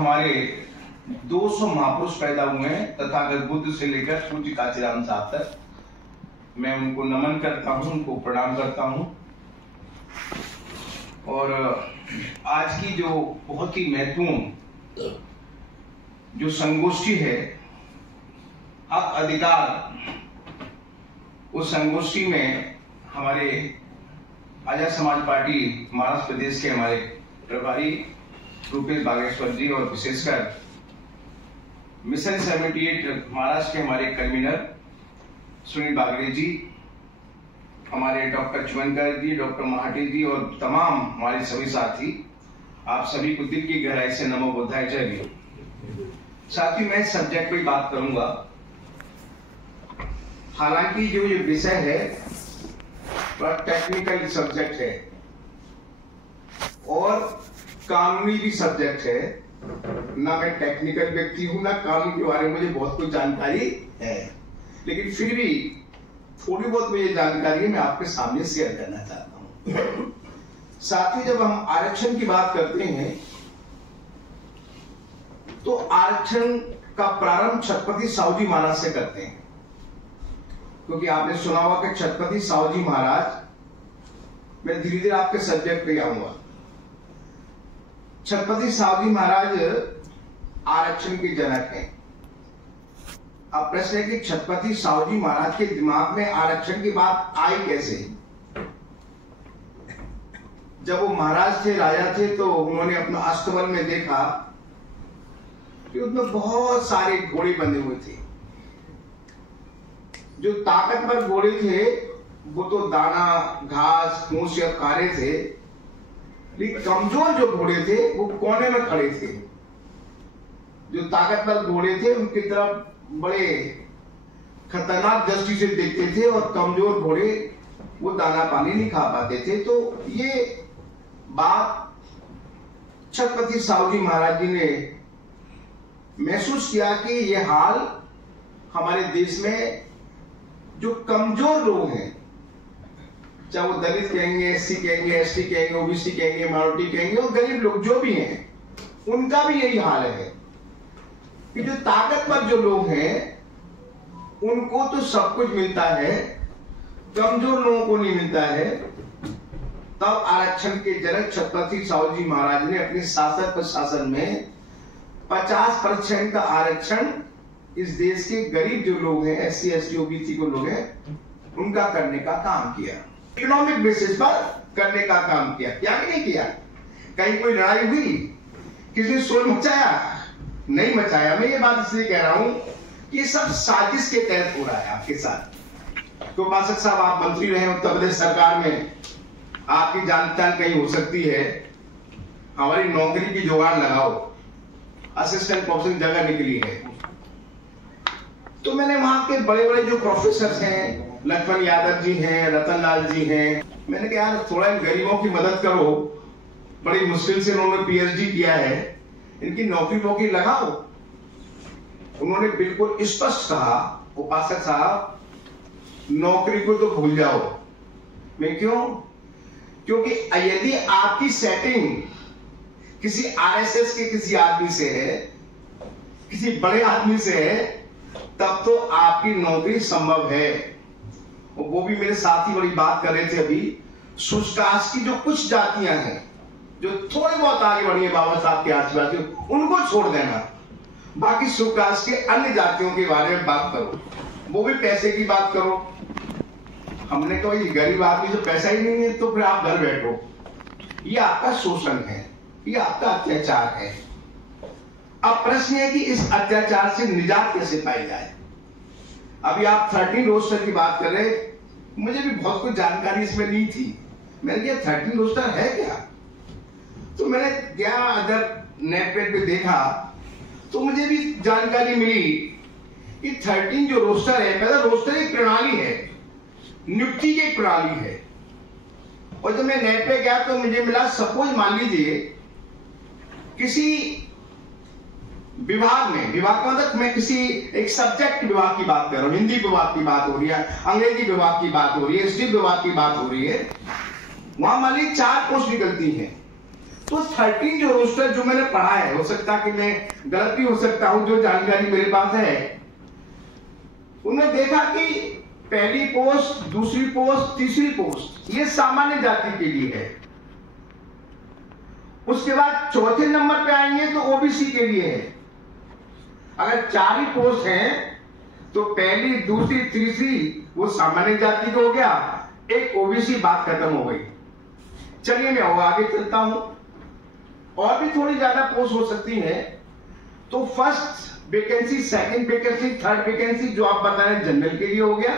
हमारे 200 महापुरुष पैदा हुए हैं, तथागत बुद्ध से लेकर पूज्य कांचीराम साहब तक। मैं उनको नमन करता हूं, उनको प्रणाम करता हूं। और आज की जो बहुत ही महत्वपूर्ण जो संगोष्ठी है हक अधिकार, उस संगोष्ठी में हमारे आजाद समाज पार्टी महाराष्ट्र प्रदेश के हमारे प्रभारी रूपेश बागेश्वर जी और विशेषकर मिशन 78 महाराष्ट्र के हमारे कन्वीनर सुनील बागड़े जी, हमारे डॉक्टर चुवनकर जी, डॉक्टर महाटी जी और तमाम हमारे सभी साथी, आप सभी को दिल की गहराई से नमो बुद्धाय जय भीम। साथी, मैं सब्जेक्ट पे बात करूंगा। हालांकि जो ये विषय है बड़ा टेक्निकल सब्जेक्ट है और कानूनी भी सब्जेक्ट है। ना मैं टेक्निकल व्यक्ति हूं, ना कानून के बारे में मुझे बहुत कुछ जानकारी है, लेकिन फिर भी थोड़ी बहुत मुझे जानकारी मैं आपके सामने शेयर करना चाहता हूं। साथ ही जब हम आरक्षण की बात करते हैं तो आरक्षण का प्रारंभ छत्रपति साहूजी महाराज से करते हैं, क्योंकि आपने सुना होगा कि छत्रपति साहूजी महाराज, मैं धीरे धीरे आपके सब्जेक्ट पे आऊंगा। छत्रपति साहूजी महाराज आरक्षण के जनक हैं। अब प्रश्न है कि छत्रपति साहूजी महाराज के दिमाग में आरक्षण की बात आई कैसे? जब वो महाराज थे, राजा थे, तो उन्होंने अपना अस्तबल में देखा कि उसमें बहुत सारे घोड़े बंधे हुए थे। जो ताकतवर घोड़े थे वो तो दाना, घास, फूस या कारे थे, लेकिन कमजोर जो घोड़े थे वो कोने में खड़े थे। जो ताकतवर घोड़े थे उनकी तरफ बड़े खतरनाक दृष्टि से देखते थे और कमजोर घोड़े वो दाना पानी नहीं खा पाते थे। तो ये बात छत्रपति साहूजी महाराज जी ने महसूस किया कि ये हाल हमारे देश में जो कमजोर लोग हैं, चाहे वो दलित कहेंगे, एससी कहेंगे, एसटी कहेंगे, ओबीसी कहेंगे, माइनॉरिटी कहेंगे, और गरीब लोग जो भी हैं, उनका भी यही हाल है कि जो ताकतवर जो लोग हैं उनको तो सब कुछ मिलता है, कमजोर लोगों को नहीं मिलता है। तब आरक्षण के जनक छत्रपति साहूजी महाराज ने अपने शासन प्रशासन में 50% का आरक्षण इस देश के गरीब जो लोग हैं, एससी, एसटी, ओबीसी को लोग हैं, उनका करने का काम किया। इकोनॉमिक बेसिस पर करने का काम किया। क्या नहीं किया? कहीं कोई लड़ाई हुई? किसी ने शोर मचाया? नहीं मचाया। मैं ये बात इसलिए कह रहा हूं कि ये सब साजिश के तहत हो रहा है आपके साथ। तो बासक साहब, आप मंत्री रहे उत्तर प्रदेश सरकार में, आपकी जान पहचान कहीं हो सकती है, हमारी नौकरी की जुगाड़ लगाओ, असिस्टेंट प्रोफेसर जगह निकली है। तो मैंने वहां के बड़े बड़े जो प्रोफेसर हैं, लक्ष्मण यादव जी हैं, रतन लाल जी हैं, मैंने कहा यार थोड़ा इन गरीबों की मदद करो, बड़ी मुश्किल से उन्होंने पीएचडी किया है, इनकी नौकरी लगाओ। उन्होंने बिल्कुल स्पष्ट कहा, उपासक साहब नौकरी को तो भूल जाओ। मैं क्यों? क्योंकि यदि आपकी सेटिंग किसी आरएसएस के किसी आदमी से है, किसी बड़े आदमी से है, तब तो आपकी नौकरी संभव है। और वो भी मेरे साथी बड़ी बात कर रहे थे अभी, सुस्कास्ट की जो कुछ जातियां हैं जो थोड़ी बहुत आगे बढ़ी है बाबा साहब के आशीर्वाद से, उनको छोड़ देना, बाकी सुस्कास्ट के अन्य जातियों के बारे में बात करो, वो भी पैसे की बात करो। हमने कहा ये गरीब आदमी से पैसा ही नहीं है तो फिर आप घर बैठो। ये आपका शोषण है, ये आपका अत्याचार है। अब प्रश्न है कि इस अत्याचार से निजात कैसे पाई जाए। अभी आप 13 रोस्टर की बात कर रहे, मुझे भी बहुत कुछ जानकारी इसमें नहीं थी। मैंने कहा 13 रोस्टर है क्या? तो मैंने क्या अगर नेटपेट पे देखा तो मुझे भी जानकारी मिली कि 13 जो रोस्टर है, पहला रोस्टर एक प्रणाली है, नियुक्ति की एक प्रणाली है। और जब मैं नेट पे गया तो मुझे मिला, सपोज मान लीजिए किसी विभाग में, विभाग का मतलब मैं किसी एक सब्जेक्ट विभाग की बात कर रहा हूं, हिंदी विभाग की बात हो रही है, अंग्रेजी विभाग की बात हो रही है, हिस्ट्री विभाग की बात हो रही है। वहां मान लीजिए 4 पोस्ट निकलती हैं, तो 13 जो रोस्टर जो मैंने पढ़ा है, हो सकता कि मैं गलत भी हो सकता हूं, जो जानकारी मेरे पास है, उन्होंने देखा कि पहली पोस्ट, दूसरी पोस्ट, तीसरी पोस्ट ये सामान्य जाति के लिए है। उसके बाद चौथे नंबर पे आएंगे तो ओबीसी के लिए है। अगर 4 ही पोस्ट हैं तो पहली, दूसरी, तीसरी वो सामान्य जाति का हो गया, एक ओबीसी, बात खत्म हो गई। चलिए मैं आगे चलता हूं। और भी थोड़ी ज्यादा पोस्ट हो सकती है, तो first vacancy, second vacancy, third vacancy जो आप बता रहे हैं जनरल के लिए हो गया।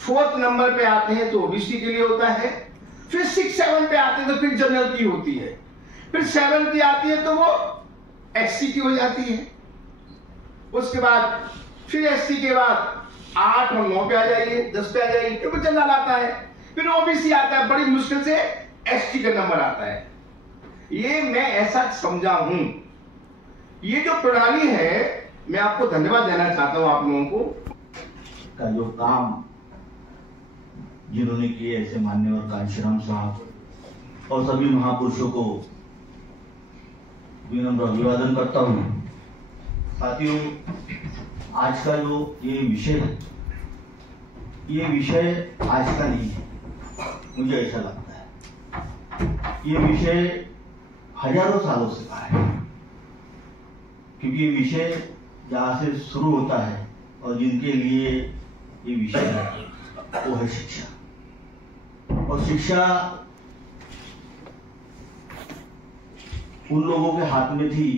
4th नंबर पे आते हैं तो ओबीसी के लिए होता है। फिर 6, 7 पे आते हैं तो फिर जनरल की होती है। फिर 7 की आती है तो वो एससी की हो जाती है। उसके बाद फिर एससी के बाद 8 और 9 पे आ जाइए, 10 पे आ जाइए, फिर वो जनरल आता है, फिर ओबीसी आता है, बड़ी मुश्किल से एसटी का नंबर आता है। ये मैं ऐसा समझा हूं। ये जो प्रणाली है, मैं आपको धन्यवाद देना चाहता हूं आप लोगों को का जो काम जिन्होंने किए, ऐसे मान्यवर कांशीराम साहब और सभी महापुरुषों को विनम्र अभिवादन करता हूं। साथियों, आज का जो ये विषय है, ये विषय आज का नहीं है, मुझे ऐसा लगता है। ये विषय हजारों सालों से का है, क्योंकि ये विषय जहां से शुरू होता है और जिनके लिए ये विषय है वो है शिक्षा। और शिक्षा उन लोगों के हाथ में थी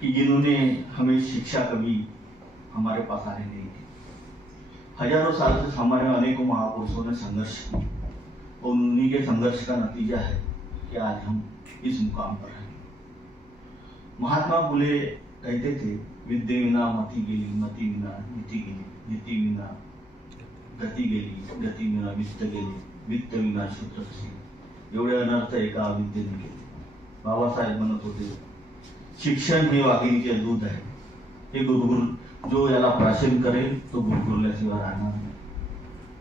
कि जिन्होंने हमें शिक्षा कभी हमारे पास आने नहीं दी। हजारों साल से हमारे अनेकों महापुरुषों ने संघर्ष किया और उन्हीं के संघर्ष का नतीजा है कि आज हम इस मुकाम पर हैं। महात्मा फुले कहते थे, विद्ये विना मति गेली, मति विना नीति गेली, नीति विना गती गेली, गती विना वित्त गेली, वित्त विना सूत्र कशी। एवढे अनर्थ एका अविद्येने गेले। बाबासाहेब म्हणत होते, शिक्षण हे वाघिणीचे दूध आहे, हे गुरुकुल जो याला प्राशन करेल तो गुरुकुल्याशिवाय राहणार नाही।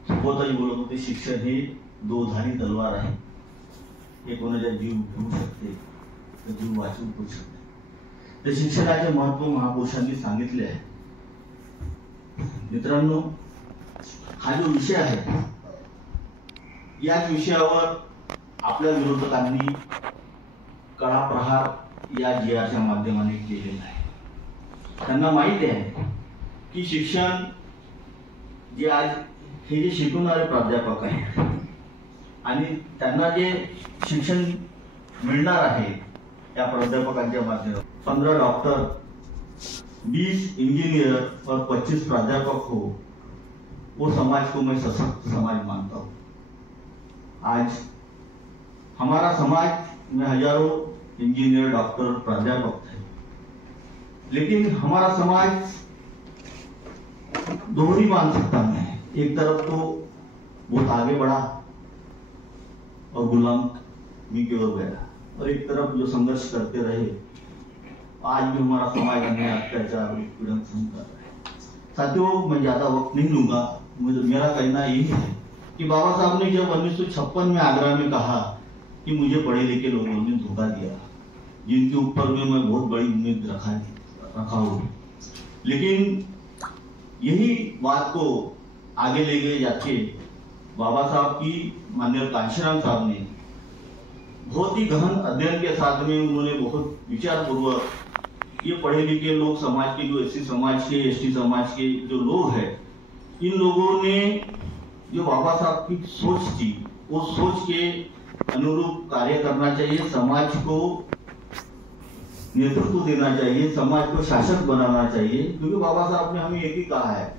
सुबोधताई बोलत होते, शिक्षण हे दोधारी तलवार आहे, हे कोणाचा जीव घेऊ शकते तर जीव वाचवू पण शकते। तर शिक्षणाचे महत्व महापुरुषांनी सांगितले आहे। मित्रांनो, हा जो विषय आहे, याच विषयावर आपल्या विरोधकांनी कड़ा प्रहार या जीआरच्या माध्यमाने केलेला आहे। त्यांना माहिती आहे की शिक्षण जे आज हे जे शिकवणारे प्राध्यापक आहेत आणि त्यांना जे शिक्षण मिळणार आहे या प्राध्यापकांच्या माध्यमातून 15 डॉक्टर, 20 इंजीनियर और 25 प्राध्यापक हो, वो समाज को मैं सशक्त समाज मानता हूँ। आज हमारा समाज में हजारों इंजीनियर, डॉक्टर, प्राध्यापक थे, लेकिन हमारा समाज दोहरी मानसिकता में है। एक तरफ तो बहुत आगे बढ़ा और गुलामी की ओर गया, और एक तरफ जो संघर्ष करते रहे, आज भी हमारा समाज अन्याय, अत्याचार और उत्पीड़न सहन कर रहा है। साथियों, मैं ज्यादा वक्त नहीं लूंगा। मेरा कहना यही है कि बाबा साहब ने जब 1956 में आगरा में कहा कि मुझे पढ़े लिखे लोगों ने धोखा दिया, जिनके ऊपर में मैं बहुत बड़ी उम्मीद रखा हूँ, लेकिन यही बात को आगे ले गए जाके बाबा साहब की माननीय कांशीराम साहब ने बहुत ही गहन अध्ययन के साथ में उन्होंने बहुत विचारपूर्वक ये पढ़े लिखे लोग, समाज के जो एससी समाज के, एसटी समाज के जो लोग हैं, इन लोगों ने जो बाबा साहब की सोच थी, वो सोच के अनुरूप कार्य करना चाहिए, समाज को नेतृत्व देना चाहिए, समाज को शासक बनाना चाहिए। क्योंकि बाबा साहब ने हमें एक ही कहा है,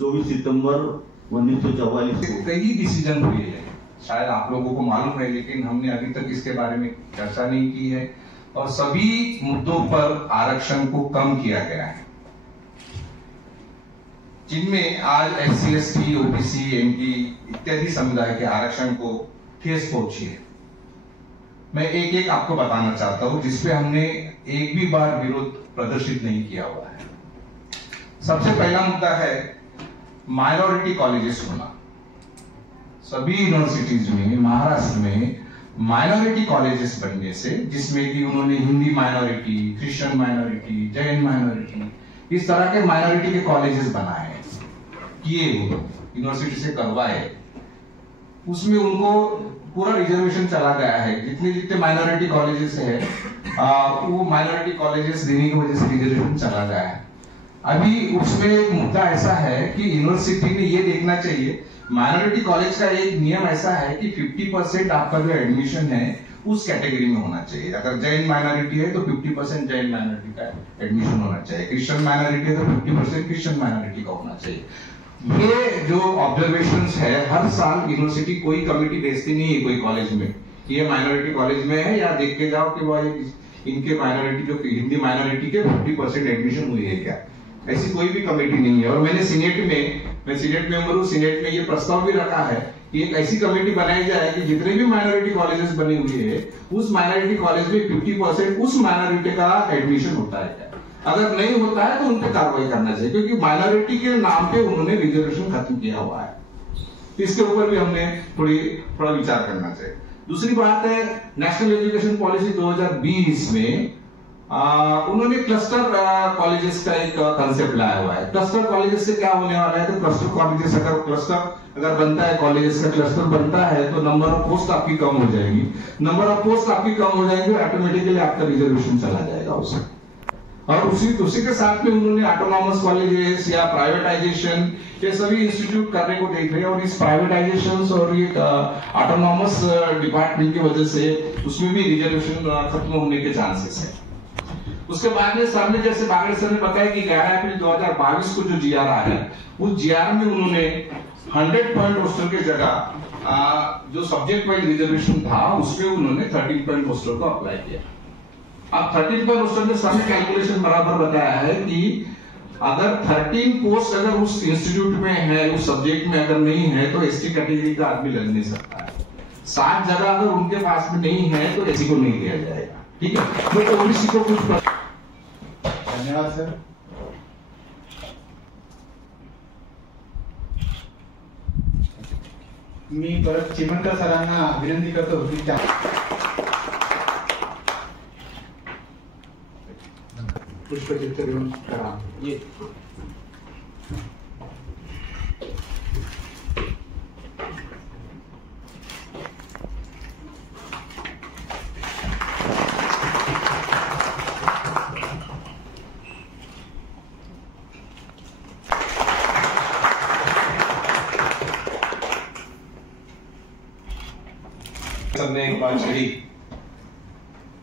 24 सितंबर 1944 को कई डिसीजन हुए हैं, शायद आप लोगों को मालूम है, लेकिन हमने अभी तक इसके बारे में चर्चा नहीं की है, और सभी मुद्दों पर आरक्षण को कम किया गया है, जिनमें आज एससी, एसटी, ओबीसी, एमपी इत्यादि समुदाय के आरक्षण को ठेस पहुंची है। मैं एक एक आपको बताना चाहता हूं, जिसपे हमने एक भी बार विरोध प्रदर्शित नहीं किया हुआ है। सबसे पहला मुद्दा है माइनॉरिटी कॉलेजेस होना। सभी यूनिवर्सिटीज में, महाराष्ट्र में माइनॉरिटी कॉलेजेस बनने से, जिसमें कि उन्होंने Hindi minority, Christian minority, Jain minority, इस तरह के माइनॉरिटी के कॉलेजेस बनाए किए, यूनिवर्सिटी से करवाए। उसमें उनको पूरा रिजर्वेशन चला गया है। जितने जितने माइनॉरिटी कॉलेजेस है वो माइनॉरिटी कॉलेजेस देने की वजह से रिजर्वेशन चला गया है। अभी उसमें एक मुद्दा ऐसा है कि यूनिवर्सिटी ने ये देखना चाहिए, माइनॉरिटी कॉलेज का एक नियम ऐसा है कि 50% आपका जो एडमिशन है उस कैटेगरी में होना चाहिए। अगर जैन माइनॉरिटी है तो 50% जैन माइनॉरिटी का एडमिशन होना चाहिए, क्रिश्चियन माइनॉरिटी है तो 50% क्रिश्चियन माइनॉरिटी का होना चाहिए। ये जो ऑब्जर्वेशंस है, हर साल यूनिवर्सिटी कोई कमेटी भेजती नहीं है कोई कॉलेज में कि ये माइनॉरिटी कॉलेज में है, या देख के जाओ कि वो इनके माइनॉरिटी जो हिंदी माइनॉरिटी के 50% एडमिशन हुई है क्या। ऐसी कोई भी कमेटी नहीं है। और मैंने मैं सीनेट मेंबर हूँ, सीनेट में ये प्रस्ताव भी रखा है कि एक ऐसी कमेटी बनाई जाए कि जितने भी माइनॉरिटी कॉलेजेस बने हुए हैं उस माइनॉरिटी कॉलेज में 50% उस माइनॉरिटी का एडमिशन होता है क्या। अगर नहीं होता है तो उन पर कार्रवाई करना चाहिए, क्योंकि माइनॉरिटी के नाम पे उन्होंने रिजर्वेशन खत्म किया हुआ है। इसके ऊपर भी हमने थोड़ा विचार करना चाहिए। दूसरी बात है, नेशनल एजुकेशन पॉलिसी 2020 में उन्होंने क्लस्टर कॉलेजेस का एक कंसेप्ट लाया हुआ है। क्लस्टर कॉलेजेस से क्या होने वाला है, तो क्लस्टर कॉलेजेस अगर बनता है, कॉलेजेस का क्लस्टर बनता है तो नंबर ऑफ पोस्ट आपकी कम हो जाएगी। नंबर ऑफ पोस्ट आपकी कम हो जाएंगे, ऑटोमेटिकली आपका रिजर्वेशन चला जाएगा उससे। और उसी के साथ में उन्होंने ऑटोनॉमस कॉलेजेस या प्राइवेटाइजेशन ये सभी इंस्टीट्यूट करने को देख रहे हैं। और इस प्राइवेटाइजेशन और ये ऑटोनॉमस डिपार्टमेंट की वजह से उसमें भी रिजर्वेशन खत्म होने के चांसेस है। उसके बाद में सर ने, जैसे बागड़े सर ने बताया कि 11 अप्रैल 2022 को जो जीआर आया है, उस जीआर में उन्होंने 100 पॉइंट रोस्टर की जगह जो सब्जेक्ट वाइज रिजर्वेशन था उसमें उन्होंने 13 पॉइंट रोस्टर को अप्लाई किया। अब 13 पॉइंट रोस्टर में सर ने कैलकुलेशन बराबर बताया है कि अगर 13 पोस्ट अगर उस इंस्टीट्यूट में है, उस सब्जेक्ट में अगर नहीं है तो एसटी कैटेगरी का आदमी लग नहीं सकता है। 7 जगह अगर उनके पास में नहीं है तो एससी को नहीं दिया जाएगा। ठीक है, तो ओबीसी को कुछ। धन्यवाद सर। मी परत चिमणकर सरांना विनंती करतो की त्या पुष्पचित्र घेऊन करा। सबने एक बात छेड़ी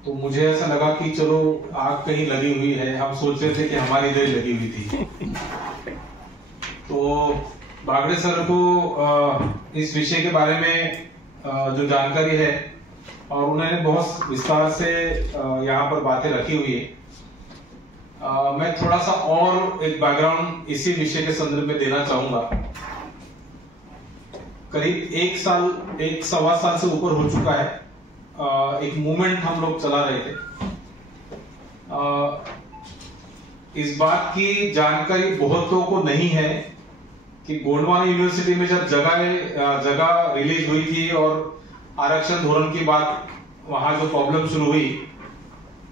तो मुझे ऐसा लगा कि चलो आग कहीं लगी हुई है। हम सोच रहे थे कि हमारी इधर लगी हुई थी। तो बागड़े सर को इस विषय के बारे में जो जानकारी है और उन्होंने बहुत विस्तार से यहाँ पर बातें रखी हुई है। मैं थोड़ा सा और एक बैकग्राउंड इसी विषय के संदर्भ में देना चाहूंगा। करीब 1-1.25 साल से ऊपर हो चुका है। एक मूवमेंट हम लोग चला रहे थे। इस बात की जानकारी बहुतों को नहीं है कि गोंडवाना यूनिवर्सिटी में जब जगह रिलीज हुई थी और आरक्षण धोरण की बात वहां जो प्रॉब्लम शुरू हुई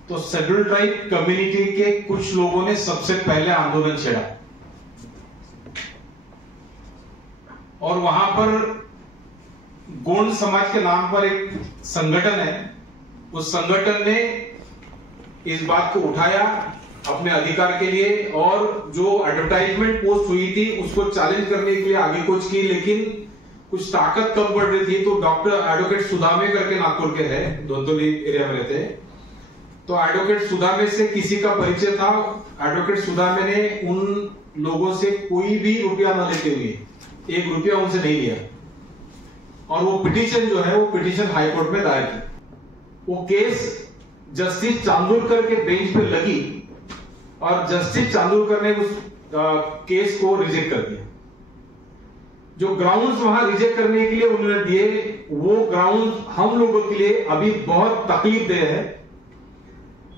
तो शेड्यूल्ड ट्राइब कम्युनिटी के कुछ लोगों ने सबसे पहले आंदोलन छेड़ा और वहां पर गोंड समाज के नाम पर एक संगठन है। उस संगठन ने इस बात को उठाया अपने अधिकार के लिए और जो एडवर्टाइजमेंट पोस्ट हुई थी उसको चैलेंज करने के लिए आगे कुछ की, लेकिन कुछ ताकत कम पड़ रही थी। तो डॉक्टर एडवोकेट सुदामे करके नागपुर के है, धोंदोली एरिया में रहते हैं। तो एडवोकेट सुदामे से किसी का परिचय था। एडवोकेट सुदामे ने उन लोगों से कोई भी रुपया न लेते हुए 1 रुपया उनसे नहीं लिया और वो पिटीशन जो है वो पिटीशन हाईकोर्ट में दायर की। वो केस जस्टिस चांदोरकर के बेंच पे लगी और जस्टिस चांदोरकर ने उस केस को रिजेक्ट कर दिया। जो ग्राउंड्स वहां रिजेक्ट करने के लिए उन्होंने दिए वो ग्राउंड हम लोगों के लिए अभी बहुत तकलीफ दे है।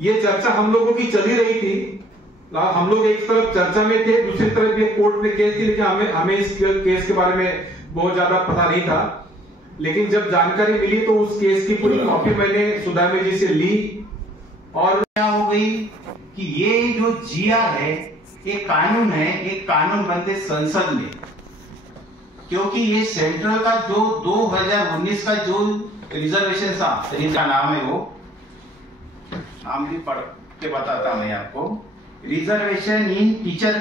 ये चर्चा हम लोगों की चली रही थी। हम लोग एक तरफ चर्चा में थे, दूसरी तरफ ये कोर्ट में केस थी, लेकिन हमें इस केस के बारे में बहुत ज्यादा पता नहीं था। लेकिन जब जानकारी मिली तो उस केस की पूरी कॉपी मैंने सुदामे जी से ली। और क्या हो गई कि ये जो जीआर है ये कानून है, एक कानून बनते संसद में, क्योंकि ये सेंट्रल का जो 2019 का जो रिजर्वेशन था, का नाम है वो, नाम भी पढ़ के बताता मैं आपको, रिजर्वेशन इन टीचर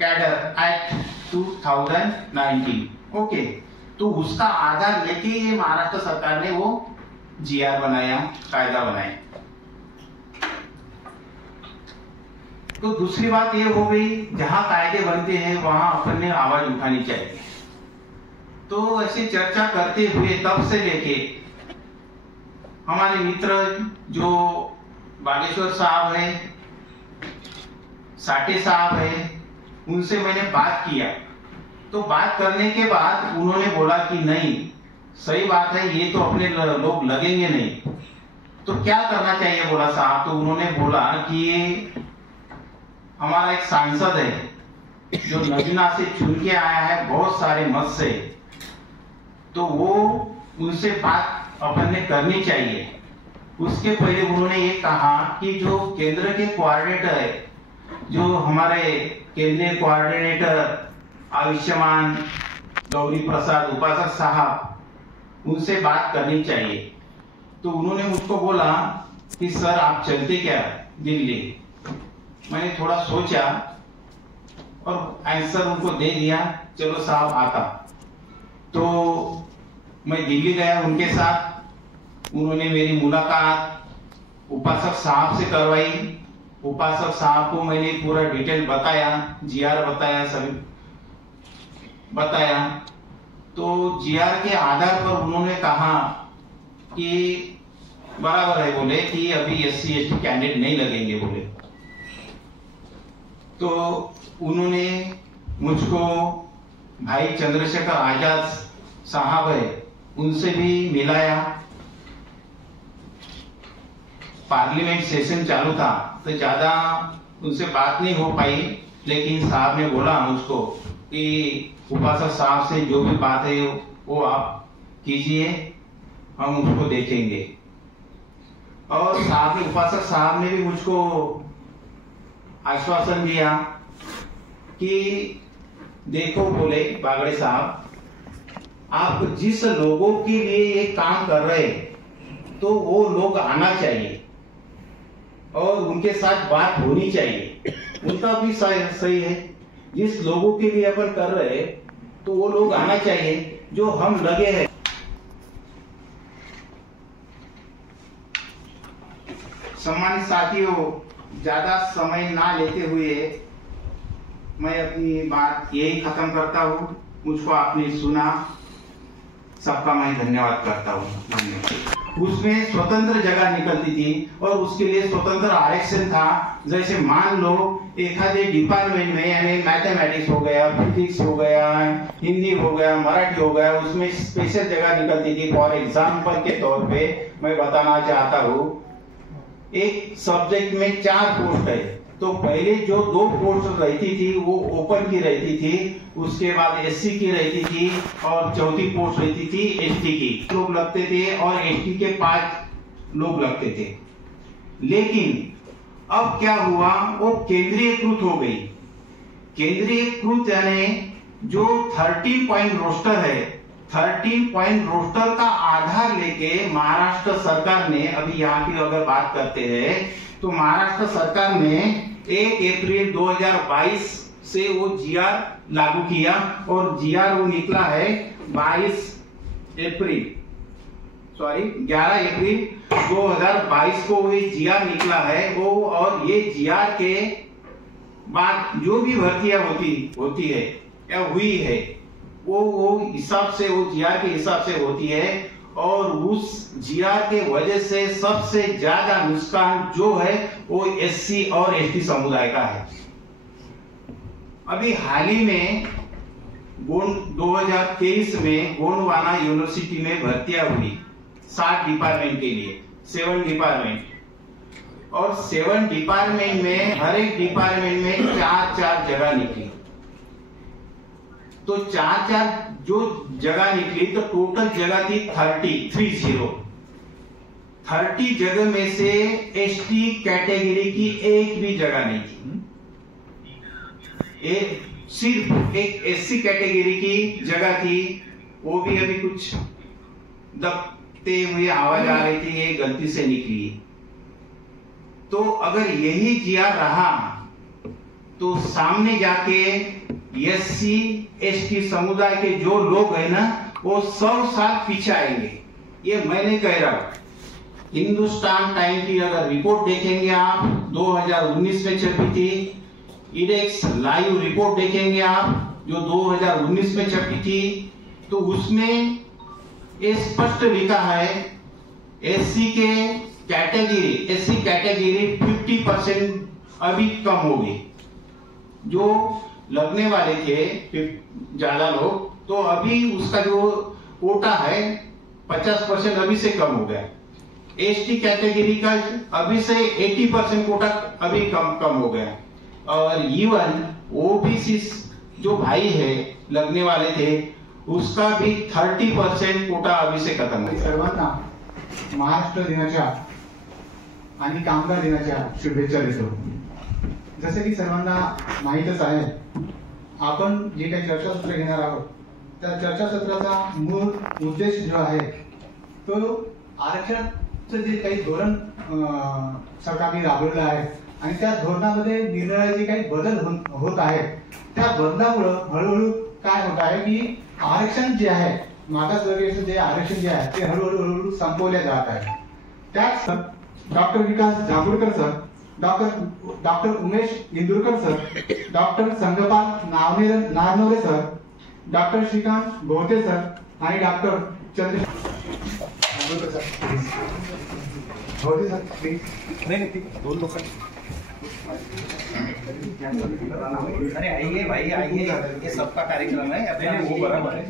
कैडर एक्ट 2019। ओके, तो उसका आधार लेके ये महाराष्ट्र सरकार ने वो जीआर बनाया, कायदा बनाया। तो दूसरी बात ये हो गई, जहां कायदे बनते हैं वहां अपन ने आवाज उठानी चाहिए। तो ऐसी चर्चा करते हुए तब से लेके हमारे मित्र जो बागेश्वर साहब है, साठे साहब है, उनसे मैंने बात किया। तो बात करने के बाद उन्होंने बोला कि नहीं, सही बात है, ये तो अपने लोग लगेंगे नहीं, तो क्या करना चाहिए बोला साहब। तो उन्होंने बोला कि ये हमारा एक सांसद है जो नगीना से चुन के आया है बहुत सारे मत से, तो वो उनसे बात अपन ने करनी चाहिए। उसके पहले उन्होंने ये कहा कि जो केंद्र के कोऑर्डिनेटर है, जो हमारे केंद्रीय कोऑर्डिनेटर आयुष्मान गौरी प्रसाद उपासक साहब, उनसे बात करनी चाहिए। तो उन्होंने मुझको बोला कि सर आप चलते क्या दिल्ली। मैंने थोड़ा सोचा और आंसर उनको दे दिया, चलो साहब आता। तो मैं दिल्ली गया उनके साथ। उन्होंने मेरी मुलाकात उपासक साहब से करवाई। उपासक साहब को मैंने पूरा डिटेल बताया, जीआर बताया, सभी बताया। तो जीआर के आधार पर उन्होंने कहा कि बराबर है, बोले कि अभी SC ST कैंडिडेट नहीं लगेंगे बोले। तो उन्होंने मुझको भाई चंद्रशेखर आजाद साहब है, उनसे भी मिलाया। पार्लियामेंट सेशन चालू था तो ज्यादा उनसे बात नहीं हो पाई, लेकिन साहब ने बोला मुझको कि उपासक साहब से जो भी बात है वो आप कीजिए, हम उसको देखेंगे। और साहब ने, उपासक साहब ने भी मुझको आश्वासन दिया कि देखो बोले बागड़े साहब, आप जिस लोगों के लिए ये काम कर रहे तो वो लोग आना चाहिए और उनके साथ बात होनी चाहिए। उनका भी सही है, जिस लोगों के लिए अपन कर रहे तो वो लोग आना चाहिए जो हम लगे हैं। सम्मानित साथियों, ज्यादा समय ना लेते हुए मैं अपनी बात यही खत्म करता हूँ। मुझको आपने सुना, सबका मैं धन्यवाद करता हूँ। उसमें स्वतंत्र जगह निकलती थी और उसके लिए स्वतंत्र आरक्षण था। जैसे मान लो एखादे डिपार्टमेंट में, यानी मैथमेटिक्स हो गया, फिजिक्स हो गया, हिंदी हो गया, मराठी हो गया, उसमें स्पेशल जगह निकलती थी। फॉर एग्जाम्पल के तौर पे मैं बताना चाहता हूँ, एक सब्जेक्ट में 4 पोस्ट है, तो पहले जो 2 पोस्ट रहती थी वो ओपन की रहती थी, उसके बाद SC की रहती थी और चौथी पोस्ट रहती थी ST की। लोग लगते थे और ST के 5 लोग लगते थे। लेकिन अब क्या हुआ, वो केंद्रीयकृत हो गई। केंद्रीयकृत यानी जो 13 पॉइंट रोस्टर है, 13 पॉइंट रोस्टर का आधार लेके महाराष्ट्र सरकार ने, अभी यहाँ की अगर बात करते हैं तो महाराष्ट्र सरकार ने 1 अप्रैल 2022 से वो जीआर लागू किया और जीआर वो निकला है 11 अप्रैल 2022 को ये जीआर निकला है वो। और ये जीआर के बाद जो भी भर्तियां होती है या हुई है वो हिसाब से, वो जीआर के हिसाब से होती है। और उस जीआर के वजह से सबसे ज्यादा नुकसान जो है वो SC और ST समुदाय का है। अभी हाल ही में 2023 में गोंडवाना यूनिवर्सिटी में भर्तियां हुई 7 डिपार्टमेंट के लिए, 7 डिपार्टमेंट, और 7 डिपार्टमेंट में हर एक डिपार्टमेंट में 4-4 जगह निकली। तो 4 जो जगह निकली तो टोटल जगह थी 30 जगह में से एसटी कैटेगरी की एक भी जगह नहीं थी। सिर्फ एक एससी कैटेगरी की जगह थी, वो भी अभी कुछ दबते हुए आवाज आ रही थी, ये गलती से निकली। तो अगर यही जीआर रहा तो सामने जाके एससी एसटी समुदाय के जो लोग हैं ना, वो 100 साल पीछे आएंगे। ये मैं नहीं कह रहा हूं। हिंदुस्तान टाइम की अगर रिपोर्ट देखेंगे आप, 2019 में छपी थी। इडेक्स लाइव रिपोर्ट देखेंगे आप, जो 2019 में छपी थी, तो उसमें ये स्पष्ट लिखा है एससी कैटेगरी 50% अभी कम हो गई। जो लगने वाले थे ज्यादा लोग, तो अभी उसका जो कोटा है 50% अभी से कम हो गया। एसटी कैटेगरी का अभी से 80% कोटा अभी कम हो गया। और इवन ओबीसी जो भाई है लगने वाले थे, उसका भी 30% कोटा अभी से खत्म हो गया। सर्वांना महाराष्ट्र दिनाच्या आणि कामगार दिनाच्या शुभेच्छा देतो। जसे की सर्वांना माहीतच आहे, आपण जे काही चर्चासत्र घेणार आहोत, त्या चर्चासत्राचा मूळ उद्देश जो आहे तो आरक्षणाचं जे काही धोरण सरकारने राबवलेलं आहे आणि त्या धोरणामध्ये निरनिराळे जे काही बदल होत आहेत, त्या बदलामुळे हळूहळू काय होत आहे की आरक्षण जे आहे, मागासवर्गीयांचं जे आरक्षण जे आहे ते हळूहळू संपवले जात आहे। त्याच doctor Vikas Jambhulkar sir, doctor Umesh Indurkar sir, doctor Sangpal Narnaware sir, doctor Shrikant Bhowate sir आणि doctor Chandrashekhar Bhowate sir please. नहीं दोन लोग अरे आइए भाई आइए, ये सबका कार्यक्रम है। अपने वो बराबर है,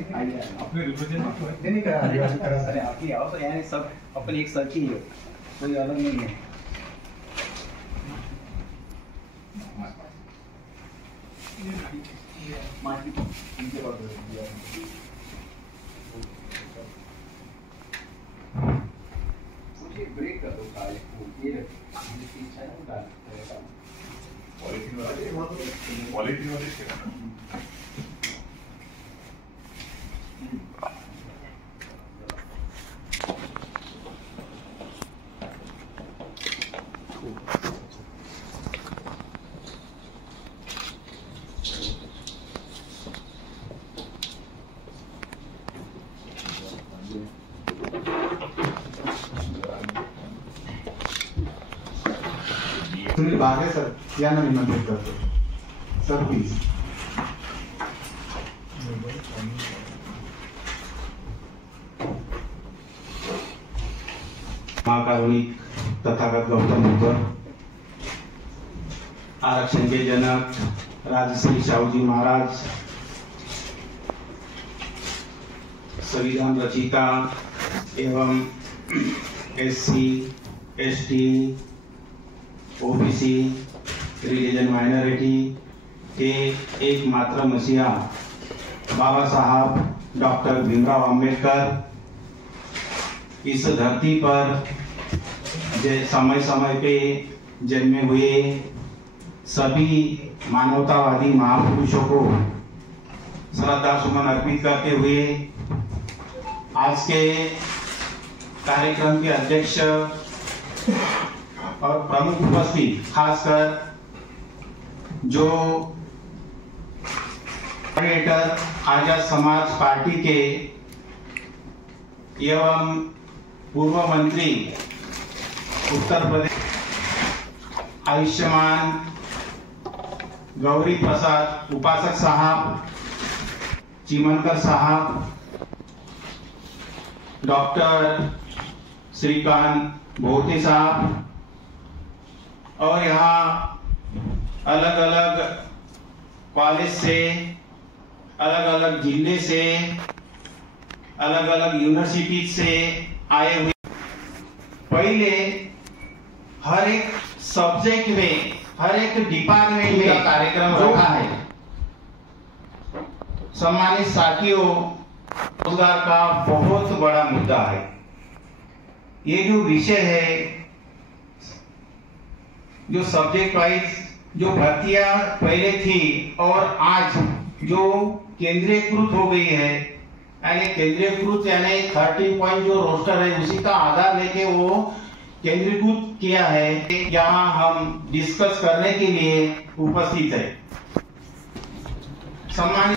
अपने रिप्रेजेंट नहीं करा। अरे आपकी आओ तो यहाँ सब अपनी एक सर की है, कोई अलग नहीं है। ब्रेक कर दो क्वालिटी सुनील बागे सर यांना निमंत्रित करतो सर प्लीज। महाकारुणिक तथागत गौतम बुद्ध, आरक्षण के जनक राजश्री शाहूजी महाराज, संविधान रचिता एवं SC ST OBC religion minority के एकमात्र मसीहा बाबा साहब डॉक्टर भीमराव अंबेडकर इस धरती पर समय समय पे जन्मे हुए सभी मानवतावादी महापुरुषों को श्रद्धा सुमन अर्पित करते हुए आज के कार्यक्रम के अध्यक्ष और प्रमुख उपस्थित खासकर जो कोऑर्डिनेटर आजाद समाज पार्टी के एवं पूर्व मंत्री उत्तर प्रदेश आयुष्मान गौरी प्रसाद उपासक साहब, चिमनकर साहब, डॉक्टर श्रीकांत भोते साहब, और यहाँ अलग अलग कॉलेज से, अलग अलग जिले से, अलग अलग यूनिवर्सिटी से आए हुए, पहले हर एक सब्जेक्ट में, हर एक डिपार्टमेंट में कार्यक्रम रखा है। सम्मानित साथियों, रोजगार का बहुत बड़ा मुद्दा है। ये जो विषय है, जो सब्जेक्ट वाइज जो भर्तियां पहले थी और आज जो केंद्रीयकृत हो गई है, यानी केंद्रीयकृत यानी 13 पॉइंट जो रोस्टर है उसी का आधार लेके वो केंद्रीकृत किया है। यहाँ हम डिस्कस करने के लिए उपस्थित है। सम्मानित